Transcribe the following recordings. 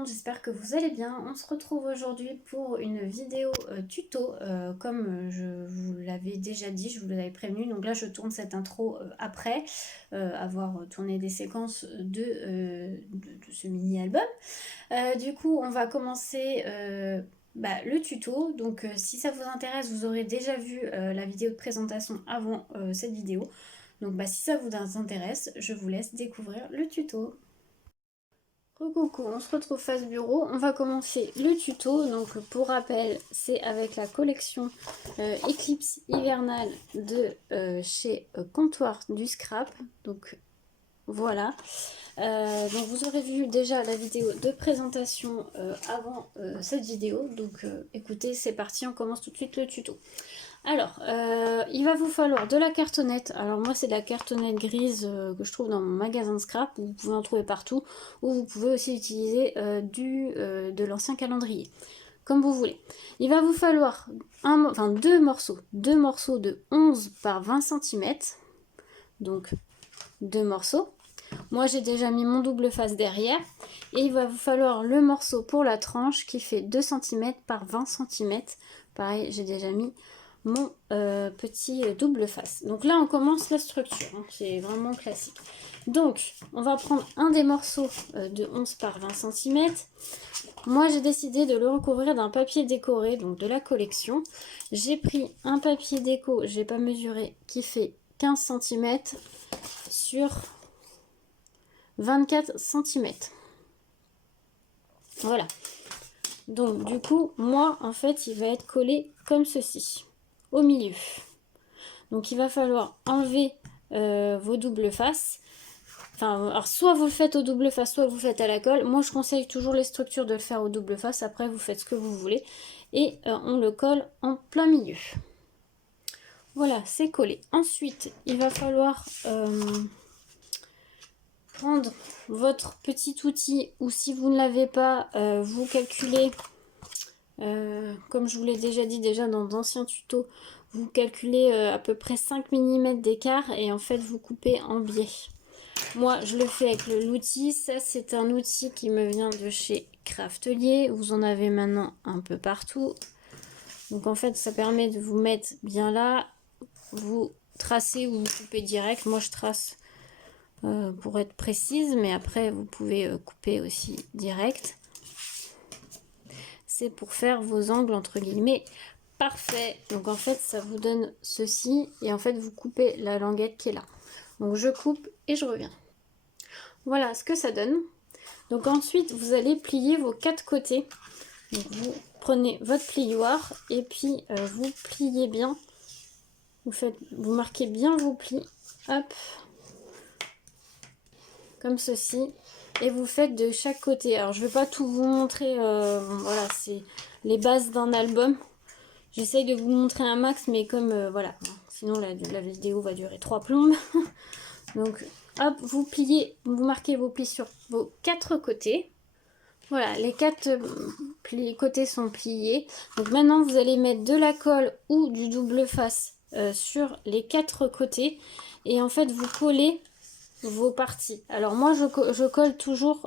monde, j'espère que vous allez bien. On se retrouve aujourd'hui pour une vidéo tuto, comme je vous l'avais déjà dit, je vous l'avais prévenu. Donc là je tourne cette intro après avoir tourné des séquences de ce mini-album. Du coup on va commencer le tuto. Donc si ça vous intéresse, vous aurez déjà vu la vidéo de présentation avant cette vidéo. Donc si ça vous intéresse, je vous laisse découvrir le tuto. Coucou, on se retrouve face bureau. On va commencer le tuto. Donc pour rappel, c'est avec la collection Eclipse hivernale de chez Comptoir du Scrap. Donc voilà. Donc vous aurez vu déjà la vidéo de présentation avant cette vidéo. Donc écoutez, c'est parti, on commence tout de suite le tuto. Alors, il va vous falloir de la cartonnette. Alors moi, c'est de la cartonnette grise que je trouve dans mon magasin de scrap. Vous pouvez en trouver partout. Ou vous pouvez aussi utiliser de l'ancien calendrier. Comme vous voulez. Il va vous falloir deux morceaux. Deux morceaux de 11 par 20 cm. Donc, deux morceaux. Moi, j'ai déjà mis mon double face derrière. Et il va vous falloir le morceau pour la tranche qui fait 2 cm par 20 cm. Pareil, j'ai déjà mis mon petit double face. Donc là on commence la structure, hein. C'est vraiment classique. Donc on va prendre un des morceaux de 11 par 20 cm. Moi j'ai décidé de le recouvrir d'un papier décoré, donc de la collection. J'ai pris un papier déco, j'ai pas mesuré, qui fait 15 cm sur 24 cm. Voilà. Donc du coup, moi en fait il va être collé comme ceci, au milieu. Donc il va falloir enlever vos doubles faces. Enfin, alors soit vous le faites au double face, soit vous le faites à la colle. Moi je conseille toujours les structures de le faire au double face. Après vous faites ce que vous voulez. Et on le colle en plein milieu. Voilà, c'est collé. Ensuite, il va falloir prendre votre petit outil. Ou si vous ne l'avez pas, vous calculez, comme je vous l'ai déjà dit dans d'anciens tutos, vous calculez à peu près 5 mm d'écart et en fait vous coupez en biais. Moi je le fais avec l'outil, ça c'est un outil qui me vient de chez Craftelier, vous en avez maintenant un peu partout. Donc en fait ça permet de vous mettre bien là, vous tracez ou vous coupez direct. Moi je trace pour être précise, mais après vous pouvez couper aussi direct. C'est pour faire vos angles entre guillemets parfait. Donc en fait ça vous donne ceci et en fait vous coupez la languette qui est là. Donc je coupe et je reviens. Voilà ce que ça donne. Donc ensuite vous allez plier vos quatre côtés. Donc vous prenez votre plioir et puis vous pliez bien. Vous marquez bien vos plis. Hop. Comme ceci. Et vous faites de chaque côté. Alors je ne vais pas tout vous montrer. Voilà, c'est les bases d'un album. J'essaye de vous montrer un max, mais comme voilà, sinon la vidéo va durer 3 plombes. Donc hop, vous pliez, vous marquez vos plis sur vos quatre côtés. Voilà, les quatre côtés sont pliés. Donc maintenant vous allez mettre de la colle ou du double face sur les quatre côtés. Et en fait vous collez vos parties. Alors moi je colle toujours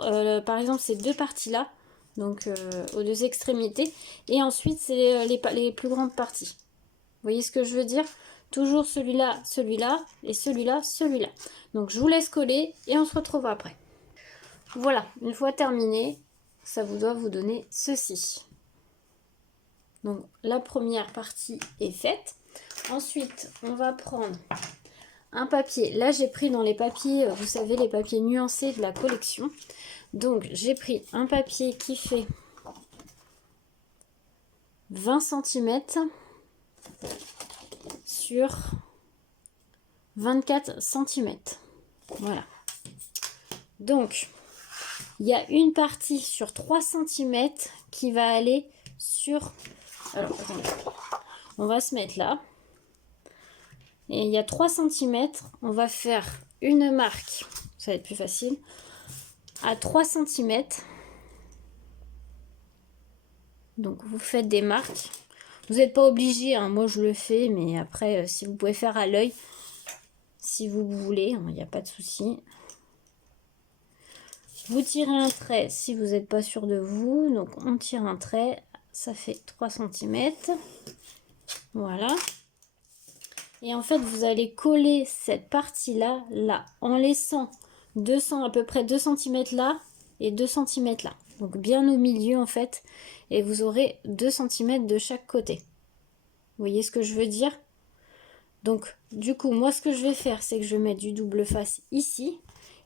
par exemple ces deux parties là. Donc aux deux extrémités. Et ensuite, c'est les plus grandes parties. Vous voyez ce que je veux dire? Toujours celui-là, celui-là, et celui-là, celui-là. Donc je vous laisse coller et on se retrouve après. Voilà, une fois terminé, ça vous doit vous donner ceci. Donc la première partie est faite. Ensuite, on va prendre un papier. Là, j'ai pris dans les papiers, vous savez, les papiers nuancés de la collection. Donc j'ai pris un papier qui fait 20 cm sur 24 cm. Voilà. Donc, il y a une partie sur 3 cm qui va aller sur... Alors, attendez. On va se mettre là. Et il y a 3 cm. On va faire une marque. Ça va être plus facile. À 3 cm. Donc, vous faites des marques. Vous n'êtes pas obligé, hein. Moi je le fais, mais après, si vous pouvez faire à l'œil, si vous voulez, il n'y a pas de souci. Vous tirez un trait si vous n'êtes pas sûr de vous. Donc on tire un trait, ça fait 3 cm. Voilà. Et en fait, vous allez coller cette partie-là, là, en laissant 200, à peu près 2 cm là et 2 cm là. Donc bien au milieu en fait. Et vous aurez 2 cm de chaque côté. Vous voyez ce que je veux dire? Donc du coup, moi ce que je vais faire, c'est que je vais mettre du double face ici.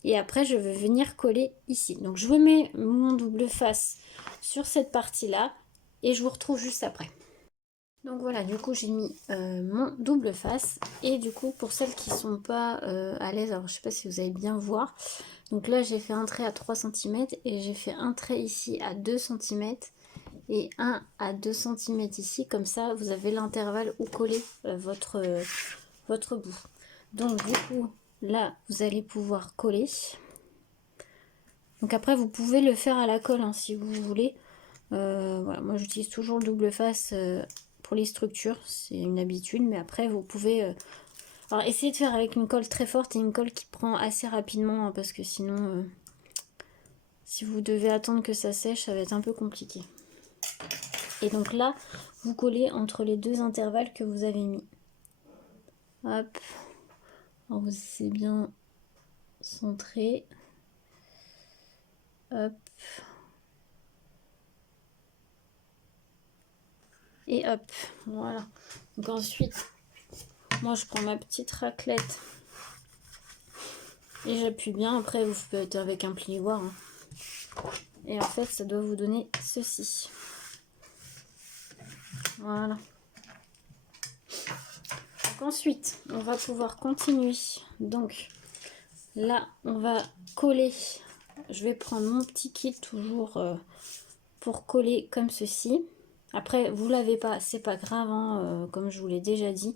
Et après, je vais venir coller ici. Donc je remets mon double face sur cette partie-là. Et je vous retrouve juste après. Donc voilà, du coup j'ai mis mon double face. Et du coup pour celles qui sont pas à l'aise, alors je sais pas si vous allez bien voir. Donc là j'ai fait un trait à 3 cm et j'ai fait un trait ici à 2 cm et un à 2 cm ici. Comme ça vous avez l'intervalle où coller votre bout. Donc du coup là vous allez pouvoir coller. Donc après vous pouvez le faire à la colle hein, si vous voulez. Voilà, moi j'utilise toujours le double face pour les structures, c'est une habitude, mais après vous pouvez alors essayez de faire avec une colle très forte et une colle qui prend assez rapidement hein, parce que sinon si vous devez attendre que ça sèche, ça va être un peu compliqué. Et donc là vous collez entre les deux intervalles que vous avez mis. Hop, alors c'est bien centré. Hop. Et hop, voilà. Donc ensuite, moi je prends ma petite raclette et j'appuie bien. Après, vous faites avec un plioir. Hein. Et en fait, ça doit vous donner ceci. Voilà. Donc ensuite, on va pouvoir continuer. Donc là, on va coller. Je vais prendre mon petit kit toujours pour coller comme ceci. Après, vous l'avez pas, c'est pas grave, hein, comme je vous l'ai déjà dit.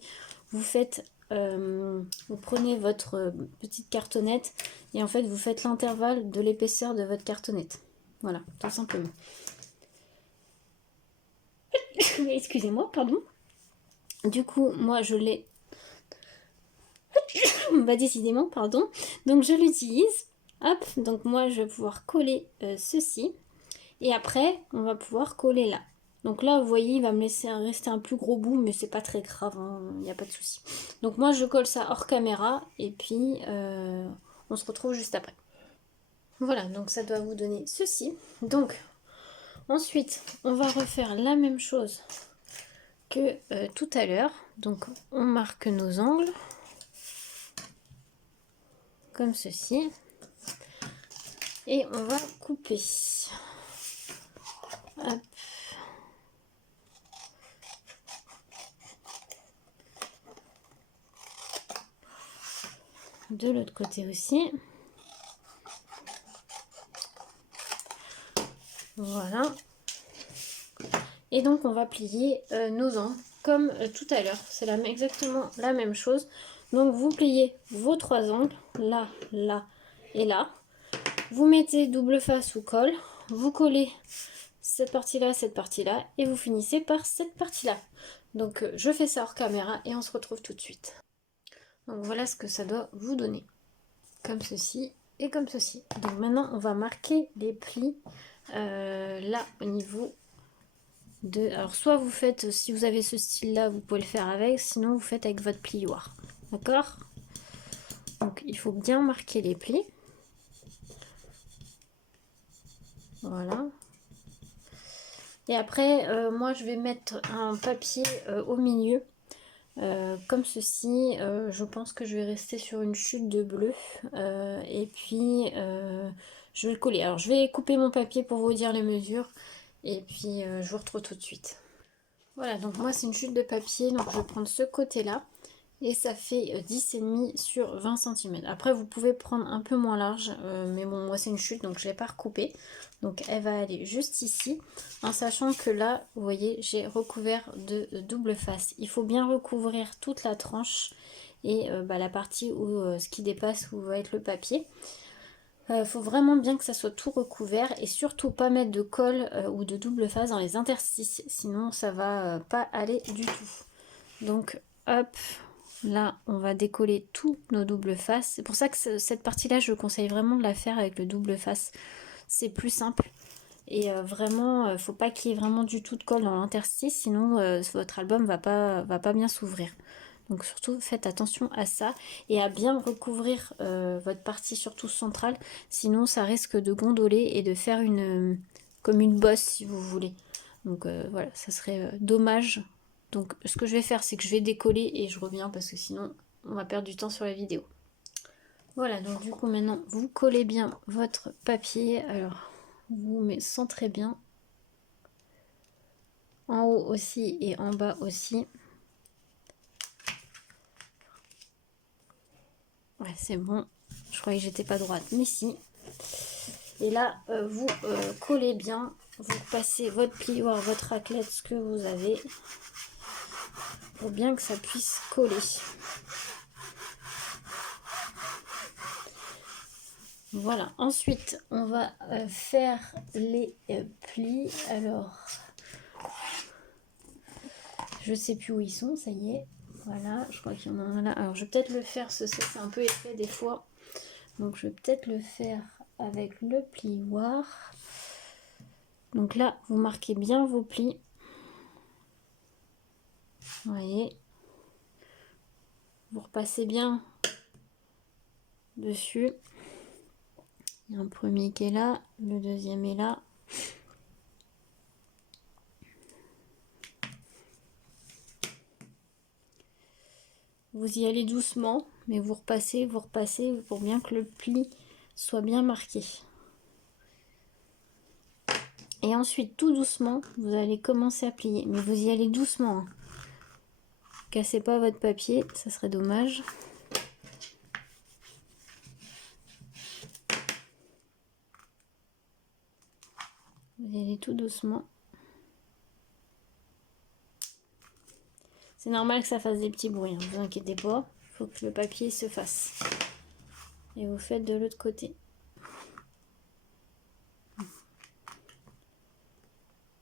Vous faites, vous prenez votre petite cartonnette et en fait, vous faites l'intervalle de l'épaisseur de votre cartonnette. Voilà, tout simplement. Excusez-moi, pardon. Du coup, moi, je l'ai... bah, décidément, pardon. Donc, je l'utilise. Hop, donc moi, je vais pouvoir coller ceci. Et après, on va pouvoir coller là. Donc là, vous voyez, il va me laisser rester un plus gros bout, mais c'est pas très grave, il n'y a pas de souci. Donc moi, je colle ça hors caméra, et puis on se retrouve juste après. Voilà, donc ça doit vous donner ceci. Donc, ensuite, on va refaire la même chose que tout à l'heure. Donc, on marque nos angles, comme ceci. Et on va couper. Hop. De l'autre côté aussi. Voilà. Et donc on va plier nos angles comme tout à l'heure. C'est exactement la même chose. Donc vous pliez vos trois angles, là, là et là. Vous mettez double face ou colle. Vous collez cette partie-là et vous finissez par cette partie-là. Donc je fais ça hors caméra et on se retrouve tout de suite. Donc voilà ce que ça doit vous donner. Comme ceci et comme ceci. Donc maintenant on va marquer les plis là au niveau de... Alors soit vous faites, si vous avez ce style là, vous pouvez le faire avec, sinon vous faites avec votre plioir. D'accord? Donc il faut bien marquer les plis. Voilà. Et après, moi je vais mettre un papier au milieu. Comme ceci, je pense que je vais rester sur une chute de bleu et puis je vais le coller. Alors je vais couper mon papier pour vous dire les mesures et puis je vous retrouve tout de suite. Voilà, donc moi c'est une chute de papier, donc je vais prendre ce côté là et ça fait 10,5 sur 20 cm. Après vous pouvez prendre un peu moins large, mais bon moi c'est une chute donc je ne l'ai pas recoupée. Donc elle va aller juste ici, en sachant que là, vous voyez, j'ai recouvert de double face. Il faut bien recouvrir toute la tranche et la partie où ce qui dépasse, où va être le papier. Il faut vraiment bien que ça soit tout recouvert et surtout pas mettre de colle ou de double face dans les interstices, sinon ça va pas aller du tout. Donc hop, Là, on va décoller tous nos doubles faces. C'est pour ça que cette partie-là, je conseille vraiment de la faire avec le double face. C'est plus simple. Et vraiment, faut pas qu'il y ait vraiment du tout de colle dans l'interstice, sinon votre album va pas bien s'ouvrir. Donc surtout, faites attention à ça et à bien recouvrir votre partie, surtout centrale. Sinon, ça risque de gondoler et de faire comme une bosse, si vous voulez. Donc voilà, ça serait dommage. Donc ce que je vais faire, c'est que je vais décoller et je reviens parce que sinon, on va perdre du temps sur la vidéo. Voilà, donc du coup, maintenant, vous collez bien votre papier. Alors, vous centrez bien. En haut aussi et en bas aussi. Ouais, c'est bon. Je croyais que j'étais pas droite, mais si. Et là, vous collez bien. Vous passez votre plioir, votre raclette, ce que vous avez, pour bien que ça puisse coller. Voilà. Ensuite, on va faire les plis. Alors, je sais plus où ils sont. Ça y est. Voilà. Je crois qu'il y en a un là. Alors, je vais peut-être le faire. C'est un peu épais des fois. Donc, je vais peut-être le faire avec le plioir. Donc là, vous marquez bien vos plis. Vous voyez. Vous repassez bien dessus. Il y a un premier qui est là, le deuxième est là. Vous y allez doucement, mais vous repassez pour bien que le pli soit bien marqué. Et ensuite, tout doucement, vous allez commencer à plier. Mais vous y allez doucement. Hein. Cassez pas votre papier, ça serait dommage. Vous y allez tout doucement. C'est normal que ça fasse des petits bruits, ne vous inquiétez pas. Il faut que le papier se fasse. Et vous faites de l'autre côté.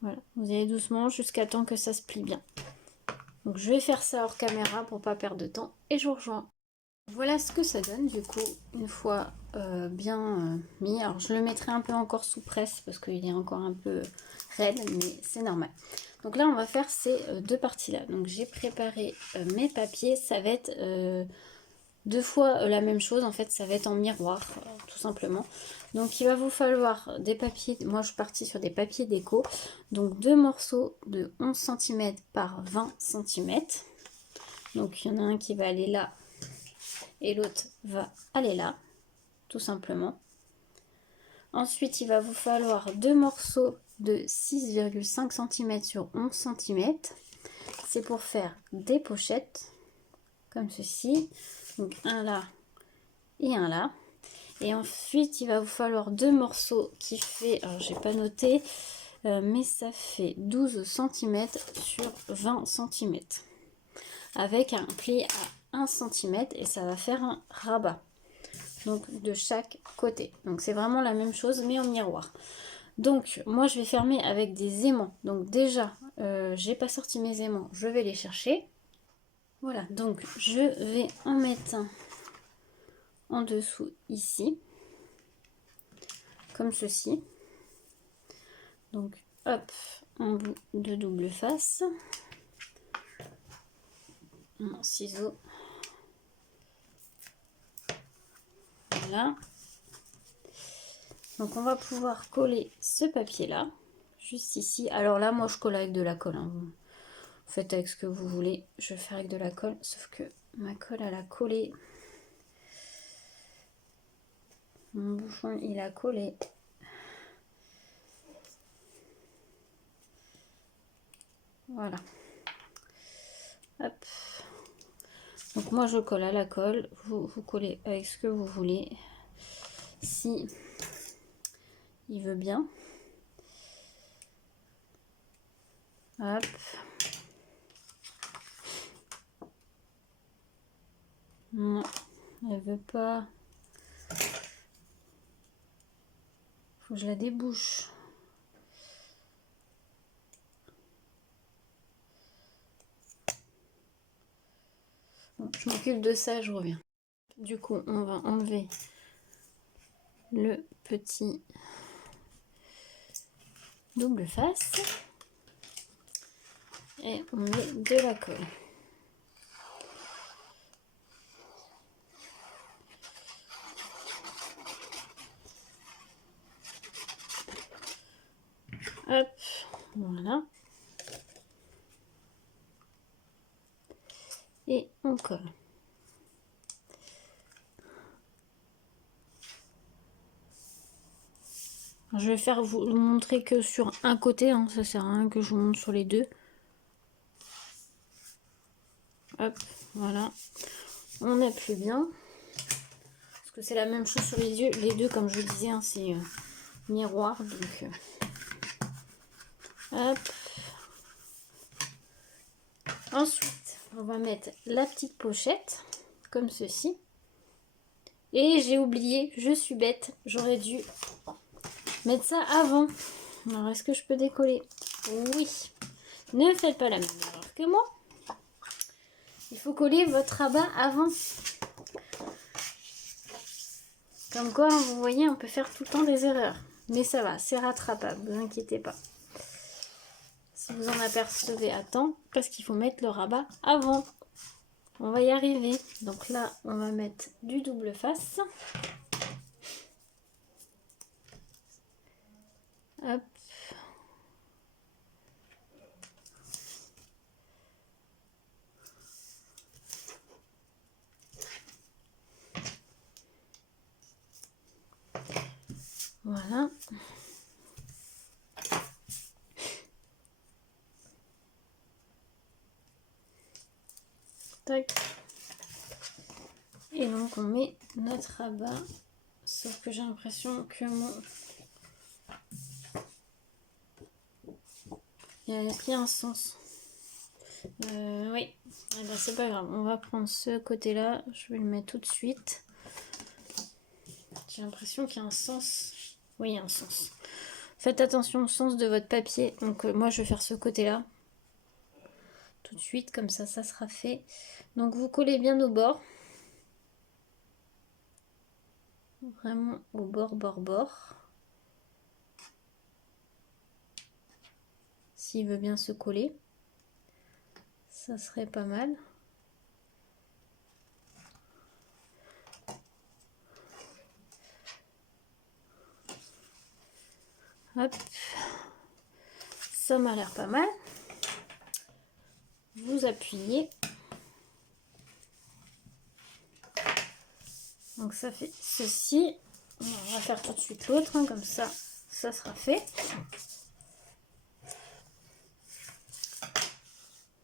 Voilà, vous allez doucement jusqu'à temps que ça se plie bien. Donc je vais faire ça hors caméra pour pas perdre de temps et je vous rejoins. Voilà ce que ça donne du coup une fois bien mis. Alors je le mettrai un peu encore sous presse parce qu'il est encore un peu raide, mais c'est normal. Donc là on va faire ces deux parties là. Donc j'ai préparé mes papiers, ça va être deux fois la même chose, en fait ça va être en miroir tout simplement. Donc il va vous falloir des papiers, moi je suis partie sur des papiers déco, donc deux morceaux de 11 cm par 20 cm. Donc il y en a un qui va aller là et l'autre va aller là, tout simplement. Ensuite il va vous falloir deux morceaux de 6,5 cm sur 11 cm. C'est pour faire des pochettes, comme ceci. Donc un là et un là. Et ensuite, il va vous falloir deux morceaux qui fait, alors j'ai pas noté, mais ça fait 12 cm sur 20 cm. Avec un pli à 1 cm et ça va faire un rabat. Donc de chaque côté. Donc c'est vraiment la même chose mais en miroir. Donc moi je vais fermer avec des aimants. Donc déjà, j'ai pas sorti mes aimants, je vais les chercher. Voilà, donc je vais en mettre un en dessous ici. Comme ceci. Donc hop, un bout de double face, un ciseau, voilà. Donc on va pouvoir coller ce papier là, juste ici. Alors là moi je colle avec de la colle, hein. Vous faites avec ce que vous voulez, je vais faire avec de la colle, sauf que ma colle elle a collé. Mon bouchon il a collé. Voilà. Hop. Donc moi je colle à la colle, vous collez avec ce que vous voulez. Si il veut bien. Hop. Non, elle veut pas. Faut que je la débouche. Bon, je m'occupe de ça, je reviens. Du coup, on va enlever le petit double face et on met de la colle. Hop, voilà. Et on colle. Je vais faire vous montrer que sur un côté, hein, ça sert à rien que je vous montre sur les deux. Hop, voilà. On appuie bien. Parce que c'est la même chose sur les yeux. Les deux, comme je vous disais, hein, c'est miroir. Donc, hop. Ensuite, on va mettre la petite pochette, comme ceci. Et j'ai oublié, je suis bête, j'aurais dû mettre ça avant. Alors, est-ce que je peux décoller? Oui. Ne faites pas la même erreur que moi. Il faut coller votre rabat avant. Comme quoi, vous voyez, on peut faire tout le temps des erreurs. Mais ça va, c'est rattrapable, ne vous inquiétez pas. Si vous en apercevez à temps, parce qu'il faut mettre le rabat avant. On va y arriver. Donc là, on va mettre du double face. Hop. Voilà. Tac. Et donc on met notre rabat. Sauf que j'ai l'impression que mon... Est-ce qu'il y a un sens? Oui. Eh ben, c'est pas grave. On va prendre ce côté-là. Je vais le mettre tout de suite. J'ai l'impression qu'il y a un sens. Oui, il y a un sens. Faites attention au sens de votre papier. Donc moi, je vais faire ce côté-là. Tout de suite, comme ça sera fait. Donc vous collez bien au bord. Vraiment au bord, bord. S'il veut bien se coller. Ça serait pas mal. Hop. Ça m'a l'air pas mal. Vous appuyez. Donc ça fait ceci. On va faire tout de suite l'autre, hein, comme ça sera fait.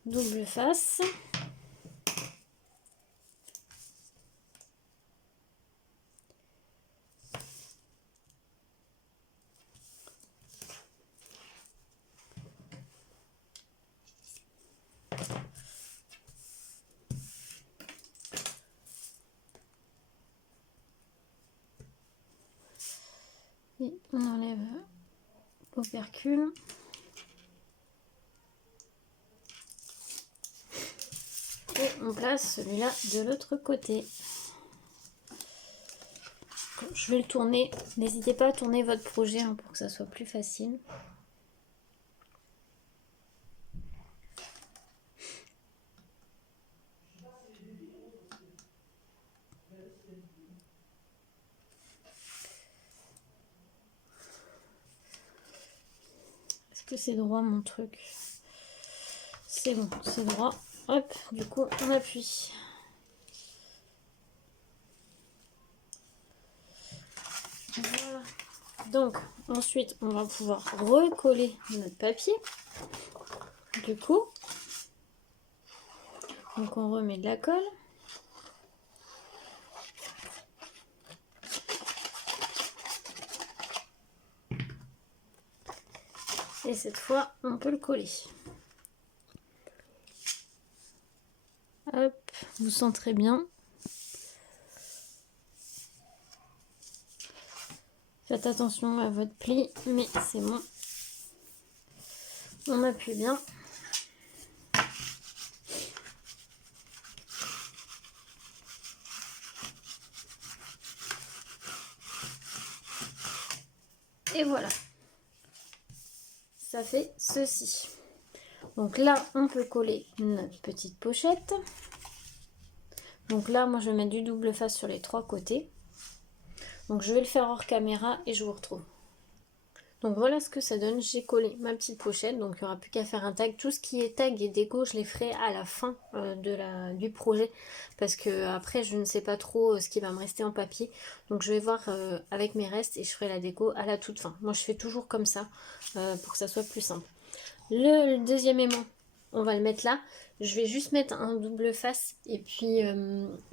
Double face. Et on enlève l'opercule. Et on place celui-là de l'autre côté. Je vais le tourner. N'hésitez pas à tourner votre projet, hein, pour que ça soit plus facile. Est-ce que c'est droit mon truc? C'est bon, c'est droit. Hop, du coup on appuie. Voilà. Donc ensuite on va pouvoir recoller notre papier. Du coup, donc on remet de la colle. Et cette fois, on peut le coller. Hop, vous centrez bien. Faites attention à votre pli, mais c'est bon. On appuie bien. Et voilà, ça fait ceci. Donc là, on peut coller notre petite pochette. Donc là, moi, je vais mettre du double face sur les 3 côtés. Donc je vais le faire hors caméra et je vous retrouve. Donc voilà ce que ça donne. J'ai collé ma petite pochette, donc il n'y aura plus qu'à faire un tag. Tout ce qui est tag et déco, je les ferai à la fin du projet. Parce que après, je ne sais pas trop ce qui va me rester en papier. Donc je vais voir avec mes restes et je ferai la déco à la toute fin. Moi, je fais toujours comme ça pour que ça soit plus simple. Le deuxième aimant, on va le mettre là. Je vais juste mettre un double face et puis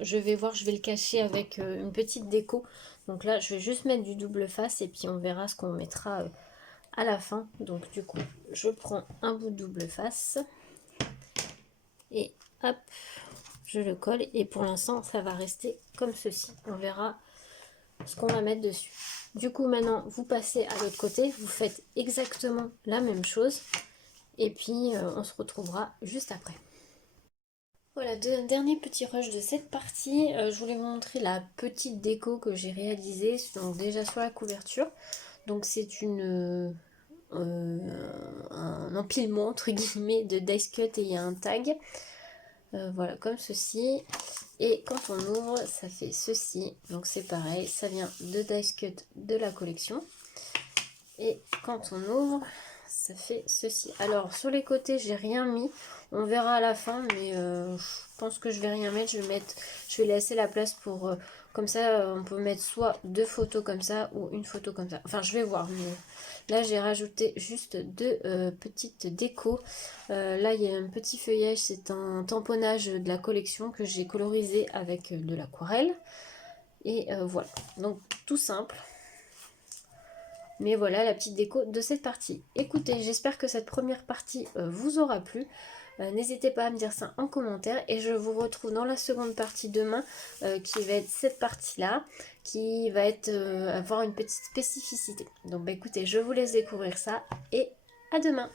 je vais voir, je vais le cacher avec une petite déco. Donc là, je vais juste mettre du double face et puis on verra ce qu'on mettra à la fin. Donc du coup, je prends un bout de double face et hop, je le colle. Et pour l'instant, ça va rester comme ceci. On verra ce qu'on va mettre dessus. Du coup, maintenant, vous passez à l'autre côté. Vous faites exactement la même chose. Et puis, on se retrouvera juste après. Voilà, dernier petit rush de cette partie. Je voulais vous montrer la petite déco que j'ai réalisée. Donc déjà sur la couverture. Donc c'est un empilement entre guillemets de dice cut et il y a un tag. Voilà, comme ceci. Et quand on ouvre, ça fait ceci. Donc c'est pareil, ça vient de dice cut de la collection. Et quand on ouvre, ça fait ceci. Alors sur les côtés, j'ai rien mis. On verra à la fin, mais je pense que je vais rien mettre. Je vais laisser la place pour comme ça, on peut mettre soit 2 photos comme ça ou une photo comme ça. Enfin, je vais voir. Mais là, j'ai rajouté juste 2 petites décos. Là, il y a un petit feuillage. C'est un tamponnage de la collection que j'ai colorisé avec de l'aquarelle. Et voilà. Donc tout simple. Mais voilà la petite déco de cette partie. Écoutez, j'espère que cette première partie vous aura plu. N'hésitez pas à me dire ça en commentaire et je vous retrouve dans la seconde partie demain qui va être cette partie-là, qui va être avoir une petite spécificité. Donc bah, écoutez, je vous laisse découvrir ça et à demain.